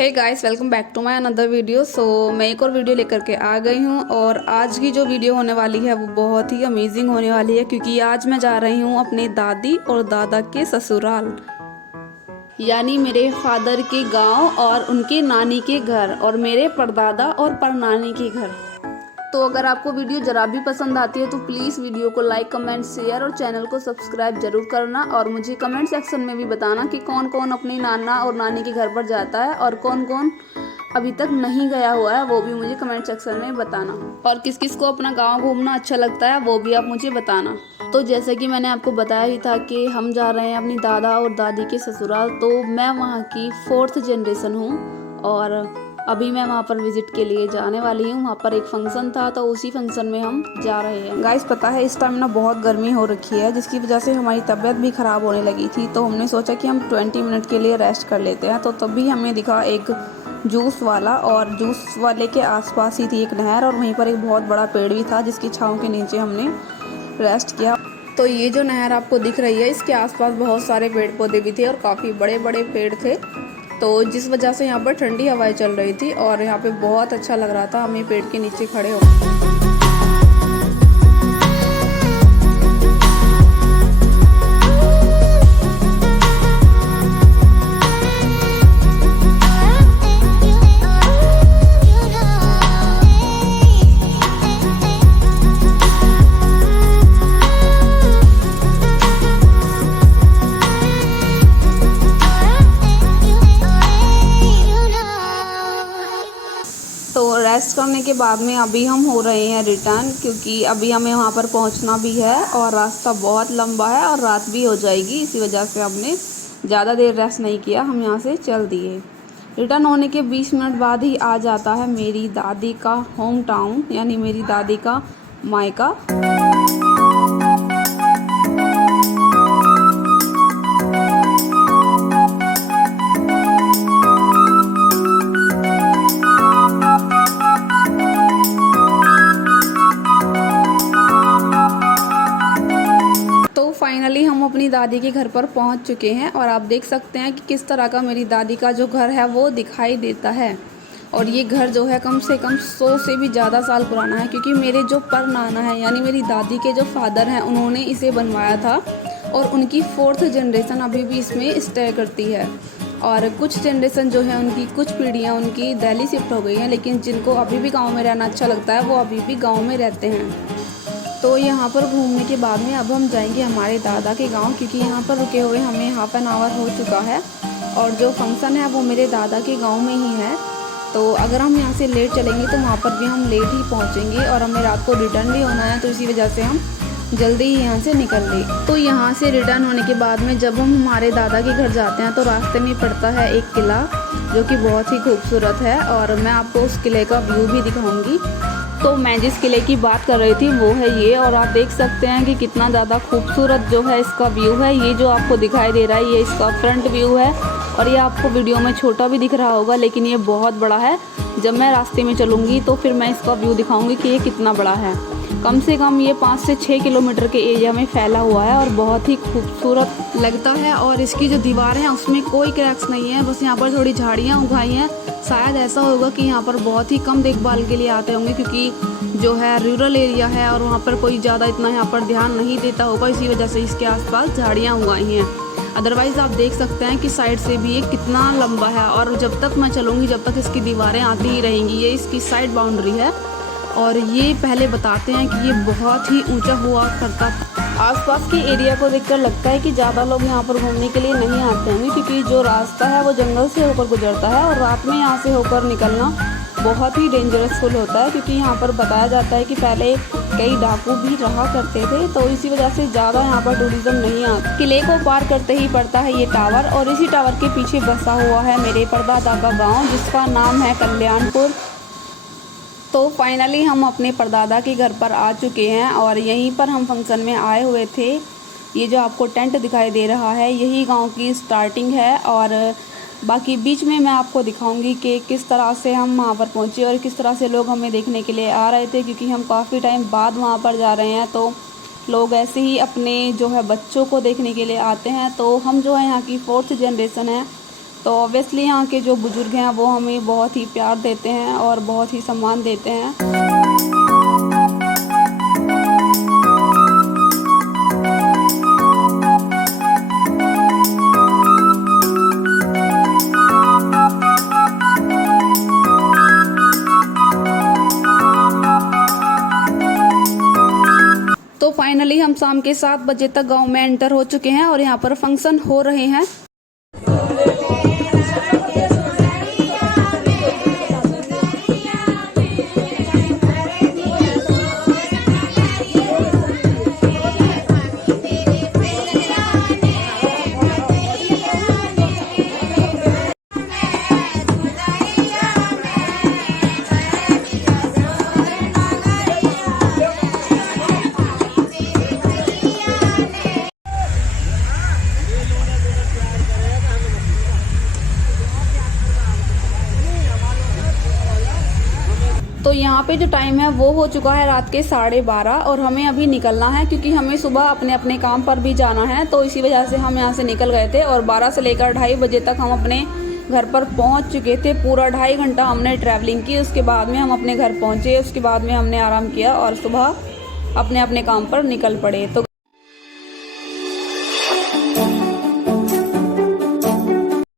Hey guys, welcome back to my another video. मैं एक और वीडियो लेकर के आ गई हूँ और आज की जो वीडियो होने वाली है वो बहुत ही अमेजिंग होने वाली है, क्योंकि आज मैं जा रही हूँ अपने दादी और दादा के ससुराल, यानी मेरे फादर के गांव और उनके नानी के घर और मेरे परदादा और परनानी के घर। तो अगर आपको वीडियो जरा भी पसंद आती है तो प्लीज़ वीडियो को लाइक, कमेंट, शेयर और चैनल को सब्सक्राइब जरूर करना। और मुझे कमेंट सेक्शन में भी बताना कि कौन कौन अपनी नाना और नानी के घर पर जाता है और कौन कौन अभी तक नहीं गया हुआ है, वो भी मुझे कमेंट सेक्शन में बताना। और किस किस को अपना गाँव घूमना अच्छा लगता है वो भी आप मुझे बताना। तो जैसे कि मैंने आपको बताया ही था कि हम जा रहे हैं अपनी दादा और दादी के ससुराल। तो मैं वहाँ की 4th जनरेशन हूँ और अभी मैं वहाँ पर विजिट के लिए जाने वाली हूँ। वहाँ पर एक फंक्शन था तो उसी फंक्शन में हम जा रहे हैं। गाइस, पता है इस टाइम ना बहुत गर्मी हो रखी है, जिसकी वजह से हमारी तबीयत भी ख़राब होने लगी थी। तो हमने सोचा कि हम 20 मिनट के लिए रेस्ट कर लेते हैं। तो तभी हमें दिखा एक जूस वाला, और जूस वाले के आसपास ही थी एक नहर और वहीं पर एक बहुत बड़ा पेड़ भी था जिसकी छाँव के नीचे हमने रेस्ट किया। तो ये जो नहर आपको दिख रही है इसके आसपास बहुत सारे पेड़ पौधे भी थे और काफ़ी बड़े बड़े पेड़ थे, तो जिस वजह से यहाँ पर ठंडी हवाएं चल रही थी और यहाँ पे बहुत अच्छा लग रहा था हमें पेड़ के नीचे खड़े होकर। तो रेस्ट करने के बाद में अभी हम हो रहे हैं रिटर्न, क्योंकि अभी हमें वहाँ पर पहुँचना भी है और रास्ता बहुत लंबा है और रात भी हो जाएगी। इसी वजह से हमने ज़्यादा देर रेस्ट नहीं किया, हम यहाँ से चल दिए। रिटर्न होने के 20 मिनट बाद ही आ जाता है मेरी दादी का होम टाउन, यानी मेरी दादी का मायका। फाइनली हम अपनी दादी के घर पर पहुंच चुके हैं और आप देख सकते हैं कि किस तरह का मेरी दादी का जो घर है वो दिखाई देता है। और ये घर जो है कम से कम 100 से भी ज़्यादा साल पुराना है, क्योंकि मेरे जो परनाना है यानी मेरी दादी के जो फादर हैं उन्होंने इसे बनवाया था और उनकी 4th जनरेशन अभी भी इसमें स्टे करती है। और कुछ जनरेशन जो है उनकी कुछ पीढ़ियाँ उनकी दिल्ली शिफ्ट हो गई हैं, लेकिन जिनको अभी भी गाँव में रहना अच्छा लगता है वो अभी भी गाँव में रहते हैं। तो यहाँ पर घूमने के बाद में अब हम जाएंगे हमारे दादा के गांव, क्योंकि यहाँ पर रुके हुए हमें हाफ एन आवर हो चुका है और जो फंक्शन है वो मेरे दादा के गांव में ही है। तो अगर हम यहाँ से लेट चलेंगे तो वहाँ पर भी हम लेट ही पहुँचेंगे और हमें रात को रिटर्न भी होना है, तो इसी वजह से हम जल्दी ही यहाँ से निकल गए। तो यहाँ से रिटर्न होने के बाद में जब हम हमारे दादा के घर जाते हैं तो रास्ते में पड़ता है एक किला जो कि बहुत ही खूबसूरत है और मैं आपको उस किले का व्यू भी दिखाऊँगी। तो मैं जिस किले की बात कर रही थी वो है ये, और आप देख सकते हैं कि कितना ज़्यादा खूबसूरत जो है इसका व्यू है। ये जो आपको दिखाई दे रहा है ये इसका फ्रंट व्यू है और ये आपको वीडियो में छोटा भी दिख रहा होगा, लेकिन ये बहुत बड़ा है। जब मैं रास्ते में चलूँगी तो फिर मैं इसका व्यू दिखाऊँगी कि ये कितना बड़ा है। कम से कम ये 5 से 6 किलोमीटर के एरिया में फैला हुआ है और बहुत ही खूबसूरत लगता है। और इसकी जो दीवारें हैं उसमें कोई क्रैक्स नहीं है, बस यहाँ पर थोड़ी झाड़ियाँ उगाई हैं। शायद ऐसा होगा कि यहाँ पर बहुत ही कम देखभाल के लिए आते होंगे, क्योंकि जो है रूरल एरिया है और वहाँ पर कोई ज़्यादा इतना यहाँ पर ध्यान नहीं देता होगा, इसी वजह से इसके आसपास झाड़ियाँ उगाई हैं। अदरवाइज़ आप देख सकते हैं कि साइड से भी ये कितना लंबा है और जब तक मैं चलूँगी जब तक इसकी दीवारें आती ही रहेंगी। ये इसकी साइड बाउंड्री है और ये पहले बताते हैं कि ये बहुत ही ऊंचा हुआ करता था। आसपास के एरिया को देखकर लगता है कि ज़्यादा लोग यहाँ पर घूमने के लिए नहीं आते होंगे, क्योंकि जो रास्ता है वो जंगल से होकर गुजरता है और रात में यहाँ से होकर निकलना बहुत ही डेंजरसफुल होता है, क्योंकि यहाँ पर बताया जाता है कि पहले कई डाकू भी रहा करते थे, तो इसी वजह से ज़्यादा यहाँ पर टूरिज्म नहीं आता। किले को पार करते ही पड़ता है ये टावर और इसी टावर के पीछे बसा हुआ है मेरे परदादा का गाँव, जिसका नाम है कल्याणपुर। तो फाइनली हम अपने परदादा के घर पर आ चुके हैं और यहीं पर हम फंक्शन में आए हुए थे। ये जो आपको टेंट दिखाई दे रहा है यही गांव की स्टार्टिंग है और बाकी बीच में मैं आपको दिखाऊंगी कि किस तरह से हम वहाँ पर पहुँचे और किस तरह से लोग हमें देखने के लिए आ रहे थे, क्योंकि हम काफ़ी टाइम बाद वहाँ पर जा रहे हैं। तो लोग ऐसे ही अपने जो है बच्चों को देखने के लिए आते हैं। तो हम जो है यहाँ की 4th जनरेशन है तो ऑब्वियसली यहाँ के जो बुज़ुर्ग हैं वो हमें बहुत ही प्यार देते हैं और बहुत ही सम्मान देते हैं। तो फाइनली हम शाम के 7 बजे तक गांव में एंटर हो चुके हैं और यहाँ पर फंक्शन हो रहे हैं। तो यहाँ पे जो टाइम है वो हो चुका है रात के 12:30 और हमें अभी निकलना है क्योंकि हमें सुबह अपने अपने काम पर भी जाना है। तो इसी वजह से हम यहाँ से निकल गए थे और 12 से लेकर 2:30 बजे तक हम अपने घर पर पहुँच चुके थे। पूरा 2.5 घंटा हमने ट्रैवलिंग की, उसके बाद में हम अपने घर पहुँचे, उसके बाद में हमने आराम किया और सुबह अपने अपने काम पर निकल पड़े। तो